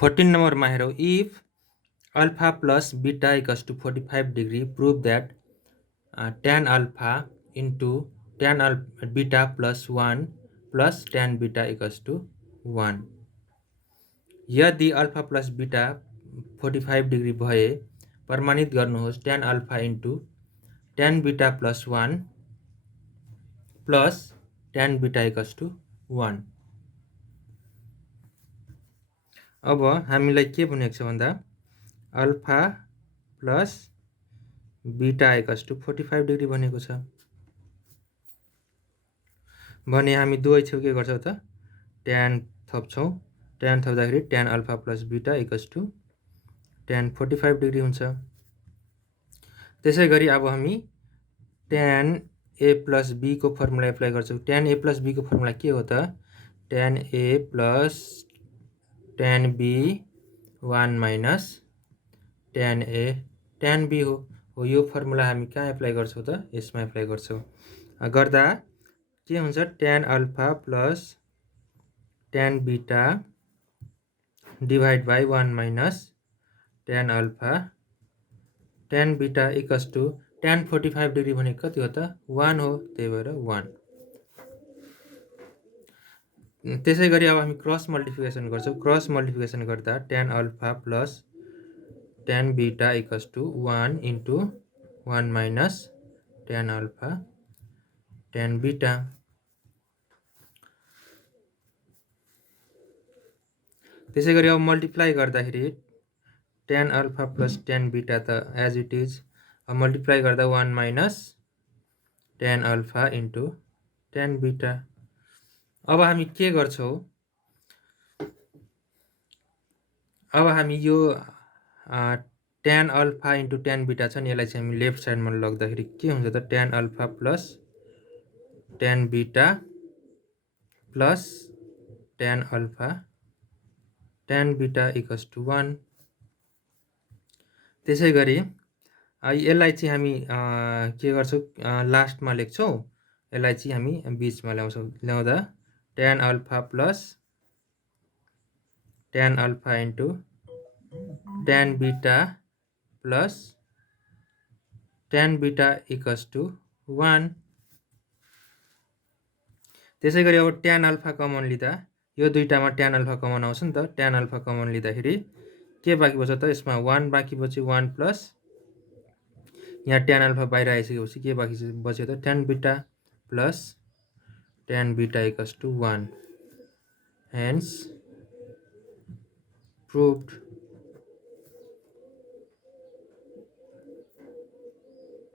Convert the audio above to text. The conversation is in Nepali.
14 नम्बरमा हेरौँ, if alpha plus beta equals to 45 degree prove that tan alpha into tan beta plus 1 plus tan beta equals to 1। यदि अल्फा प्लस बीटा 45 डिग्री भए प्रमाणित गर्नुहोस् tan alpha into tan beta plus 1 plus tan beta equals to 1। अब हामीलाई के भनेको छ भन्दा alpha plus beta equals to 45 degree भनेको छ भने हामी दुवै छेउ के गर्छौँ त tan थप्छौँ। tan थप्दाखेरि tan alpha plus beta equals to tan 45 degree हुन्छ। त्यसै गरी अब हामी tan a प्लस b को फर्मुला एप्लाई गर्छौँ। tan a प्लस b को फर्मुला के हो त tan a plus tan b 1 minus tan a tan b हो यो फर्मुला हामी कहाँ एप्लाई गर्छौँ त यसमा एप्लाई गर्छौँ। गर्दा के हुन्छ tan alpha plus tan beta divide by 1 minus tan alpha tan beta equals to tan 45 degree भनेको कति हो त 1 हो, त्यही भएर 1। त्यसै गरी अब हामी क्रस मल्टिप्लिकेसन गर्छौँ। क्रस मल्टिप्लिकेसन गर्दा tan alpha plus tan beta equals to 1 into 1 minus tan alpha tan beta. त्यसै गरी अब मल्टिप्लाई गर्दाखेरि tan alpha plus tan beta त एज इट इज, अब मल्टिप्लाई गर्दा 1 minus tan alpha into tan beta. अब हामी के गर्छौँ, अब हामी यो tan alpha into tan beta छ नि यसलाई चाहिँ हामी लेफ्ट साइडमा लग्दाखेरि के हुन्छ त tan alpha plus tan beta plus tan alpha tan beta equals to 1। त्यसै गरी यसलाई चाहिँ हामी के गर्छौँ लास्टमा लेख्छौँ, यसलाई चाहिँ हामी बिचमा ल्याउँछौँ। ल्याउँदा tan alpha plus tan alpha into tan beta plus tan beta equals to 1। त्यसै गरी अब tan अल्फा कमन लिँदा यो दुईटामा tan अल्फा कमन आउँछ नि त, tan अल्फा कमन लिँदाखेरि के बाँकी बच्छ त यसमा 1 बाँकी बच्यो, 1 प्लस यहाँ tan अल्फा बाहिर आइसकेपछि के बाँकी बच्यो त tan beta plus tan beta equals to 1। Hence प्रुभड।